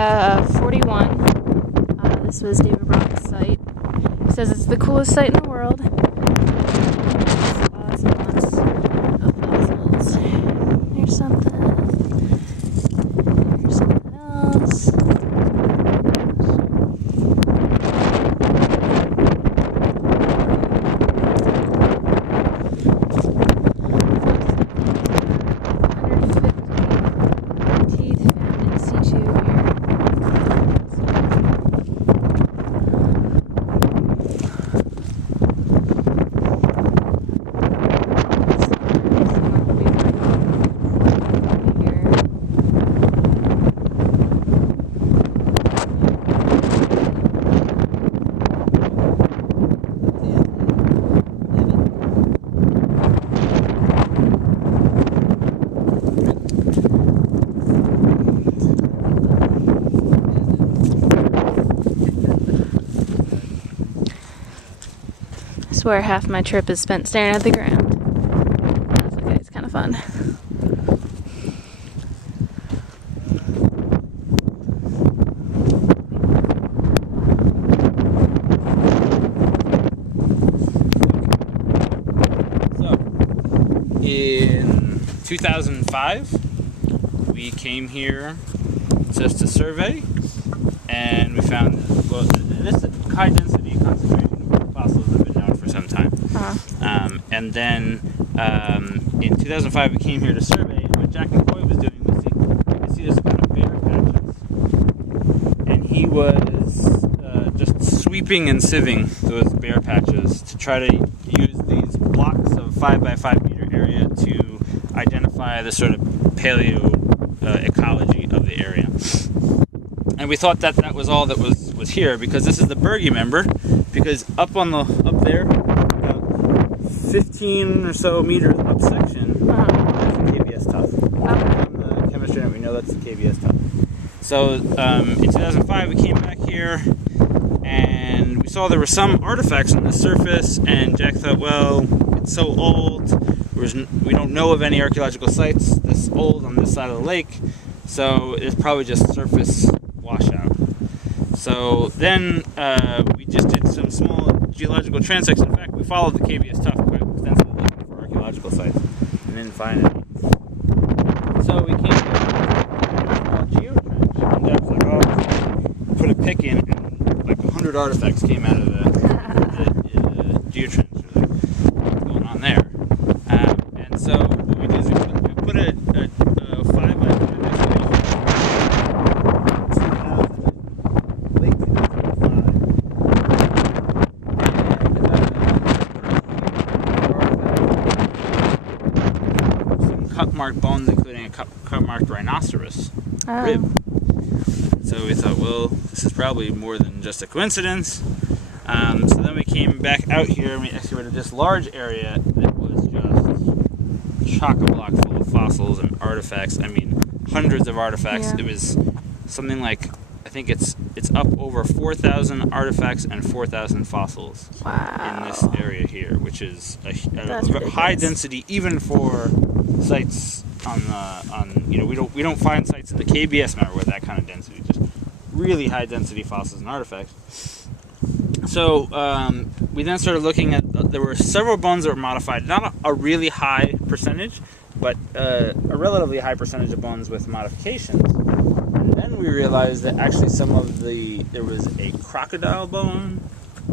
area 41. This was Daivid Braun's site. He says it's the coolest site in the world. Lots and lots of fossils. Here's something. Here's something else. I swear half my trip is spent staring at the ground. That's okay, it's kind of fun. So, in 2005, we came here just to survey, and we found, well, this high density concentration fossils have been known for some time. And then in 2005 we came here to survey, and what Jack McCoy was doing was you could see this kind of bare patches, and he was just sweeping and sieving those bare patches to try to use these blocks of 5 by 5 meter area to identify the sort of paleo ecology of the area. And we thought that that was all that was here, because this is the Berge member, because up there, about 15 or so meters up section, that's the KBS tuff. From the chemistry, we know that's the KBS tuff. So in 2005 we came back here and we saw there were some artifacts on the surface, and Jack thought, well, it's so old, we don't know of any archaeological sites this old on this side of the lake, so it's probably just surface washout. So then we just did some small geological transects. In fact, we followed the KBS tuff quite extensively looking for archaeological sites and didn't find any. So we came to a small geotrench, and Jack was like, oh, put a pick in, and like 100 artifacts came out of the geotrench. Like, what's going on there? And so what we did is we put a 5 by 5 cut-marked bones, including a cut-marked rhinoceros rib. So we thought, well, this is probably more than just a coincidence. So then we came back out here and we excavated this large area that was just chock-a-block full of fossils and artifacts. I mean, hundreds of artifacts. Yeah. It was something like, I think it's up over 4,000 artifacts and 4,000 fossils. Wow. In this area here, which is a high density even for sites we don't find sites in the KBS member with that kind of density, just really high density fossils and artifacts. So we then started looking at, there were several bones that were modified, not a really high percentage, but a relatively high percentage of bones with modifications. And then we realized that actually there was a crocodile bone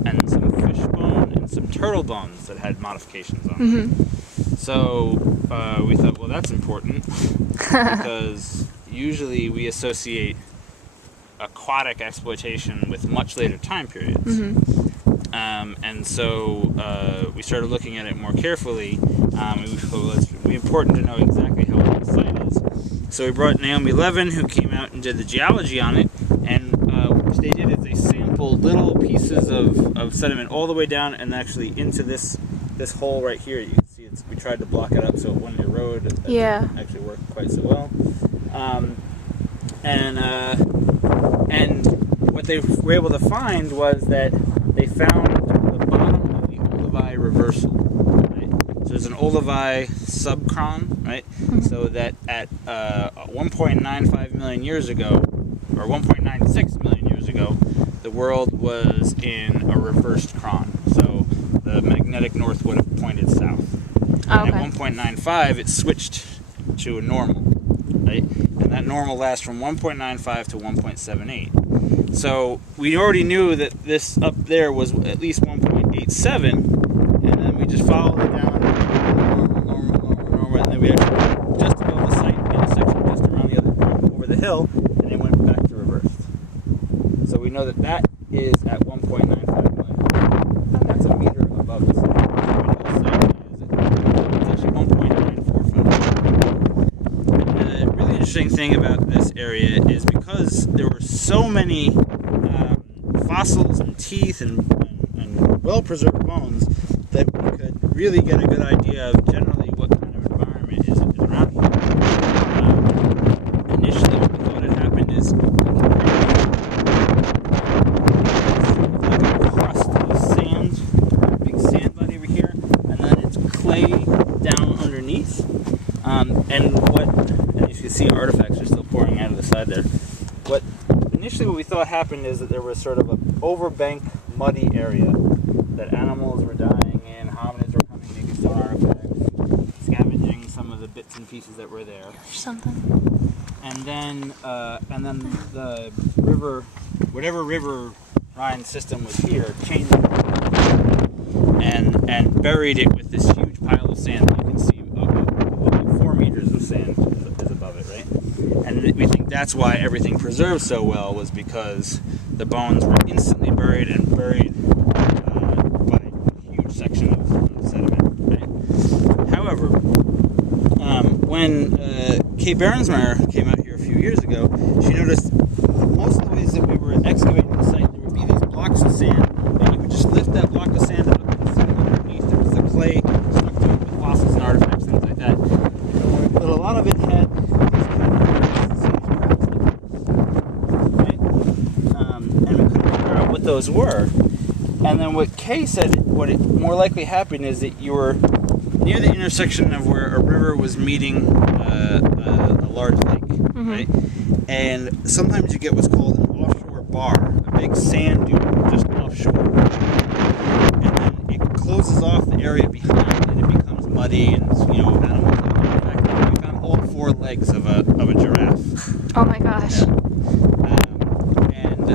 and some fish bone and some turtle bones that had modifications on them. So we thought, well, that's important because usually we associate aquatic exploitation with much later time periods. And so we started looking at it more carefully. And we thought, well, it's really important to know exactly how old the site is. So we brought Naomi Levin, who came out and did the geology on it, and what they did is they sampled little pieces of sediment all the way down and actually into this hole right here. You can see we tried to block it up so it wouldn't erode. It didn't actually work quite so well. And what they were able to find was that they found the bottom of the Olivine reversal. Right? So there's an Olivine subchron, right? So that at 1.95 million years ago, or 1.96 million years ago, the world was in a reversed chron. So the magnetic north would have pointed south. Oh, And okay. at 1.95, it switched to a normal, right? And that normal lasts from 1.95 to 1.78. So we already knew that this up there was at least 1.87, and then we just followed it down, normal, and then we actually just above the site, in a section just around the other, over the hill, and it went back to reversed. So we know that that is at 1.95 million, and that's a meter above the site. It's actually 1.94 from the really interesting thing about this area is because there were so many fossils and teeth and well-preserved bones that we could really get a good idea of generally what kind of environment is around here. Initially, what we thought had happened is like a crust of sand, a big sand body over here, and then it's clay down underneath. And as you can see, artifacts are still pouring out of the side there. Initially what we thought happened is that there was sort of an overbank, muddy area that animals were dying in, hominids were coming, making stone artifacts, scavenging some of the bits and pieces that were there. Something. And then the river, whatever river Rhine system was here, changed and buried it with this huge pile of sand that you can see about 4 meters of sand is above it, right? And we think that's why everything preserved so well, was because the bones were instantly buried by a huge section of sediment, right? However, when Kate Berensmeyer came out here a few years ago, she noticed most of the ways that we were excavating the site, there would be these blocks of sand, and you would just lift that block of sand up and see underneath. There was the clay stuck to it with fossils and artifacts, things like that. But a lot of it had these kind of right? And we couldn't figure out what those were. And then what Kay said, what it more likely happened is that you were near the intersection of where a river was meeting a large lake, right? And sometimes you get what's called an offshore bar, a big sand dune just offshore. And then it closes off the area behind, and it becomes muddy, and animals. In fact, we found all 4 legs of a giraffe. Oh my gosh. And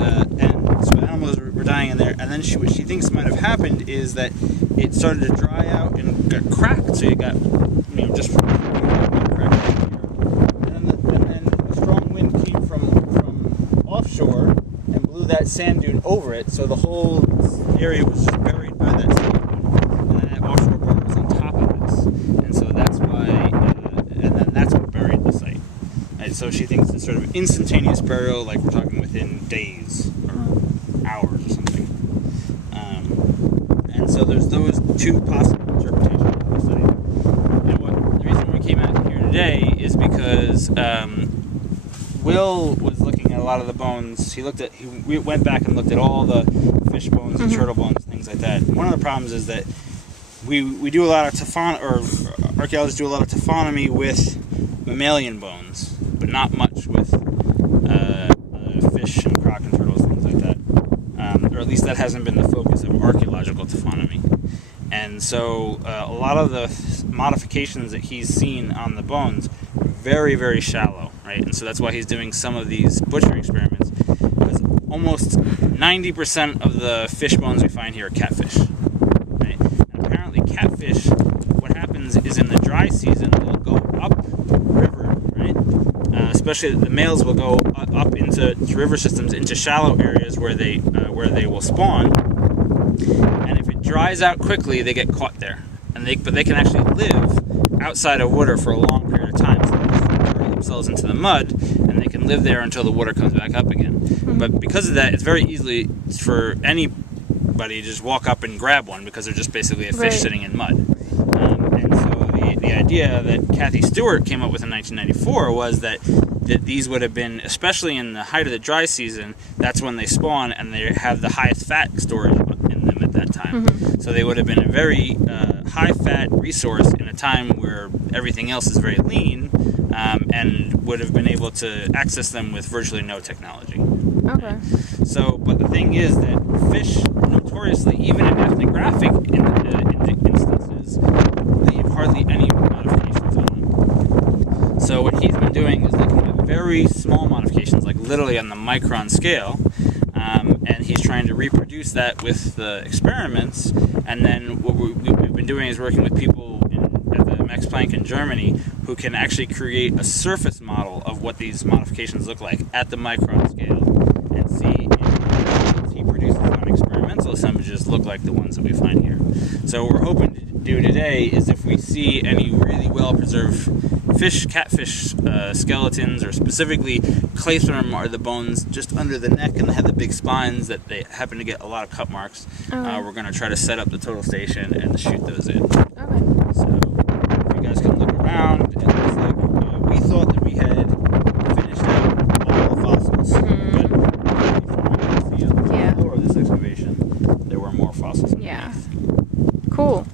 so animals were dying in there, and then what she thinks might have happened is that it started to dry out and got cracked, so you got just from cracked here. And then a strong wind came from offshore and blew that sand dune over it, so the whole area was just buried by that sand dune, and then that offshore bar was on top of this, and so that's why, and then that's what buried the site. And so she thinks it's sort of instantaneous burial, like we're talking within days or hours or something. And so there's those 2 possible interpretations of the site. And the reason we came out here today is because Will was looking at a lot of the bones. We went back and looked at all the fish bones and turtle bones, things like that. One of the problems is that we do a lot of archaeologists do a lot of taphonomy with mammalian bones, but not much with fish and croc and turtles, things like that. Or at least that hasn't been the focus of archaeological taphonomy. And so a lot of the modifications that he's seen on the bones are very, very shallow, right? And so that's why he's doing some of these butchery experiments, because almost 90% of the fish bones we find here are catfish, right? And apparently catfish, what happens is in the dry season, they'll go up river, right? Especially the males will go up into river systems, into shallow areas where they will spawn. And if it dries out quickly, they get caught there, but they can actually live outside of water for a long period of time. So they just burrow themselves into the mud, and they can live there until the water comes back up again. But because of that, it's very easily for anybody to just walk up and grab one, because they're just basically a fish sitting in mud. And so the idea that Kathy Stewart came up with in 1994 was that these would have been, especially in the height of the dry season, that's when they spawn, and they have the highest fat storage in them at that time. time. Mm-hmm. So they would have been a very high-fat resource in a time where everything else is very lean, and would have been able to access them with virtually no technology. Okay. So, but the thing is that fish, notoriously, even in ethnographic instances, leave hardly any modifications on them. So what he's been doing is looking at very small modifications, like literally on the micron scale, and he's trying to reproduce that with the experiments. And then what we've been doing is working with people at the Max Planck in Germany who can actually create a surface model of what these modifications look like at the micron scale and see if he produces on experimental assemblages look like the ones that we find here. So what we're hoping to do today is if we see any really well-preserved catfish skeletons, or specifically Claythrum are the bones just under the neck and they have the big spines that they happen to get a lot of cut marks. We're going to try to set up the total station and shoot those in. Okay. So if you guys can look around, it looks like we thought that we had finished out all the fossils, but from what we can see on the floor of this excavation, there were more fossils underneath. Yeah. Cool.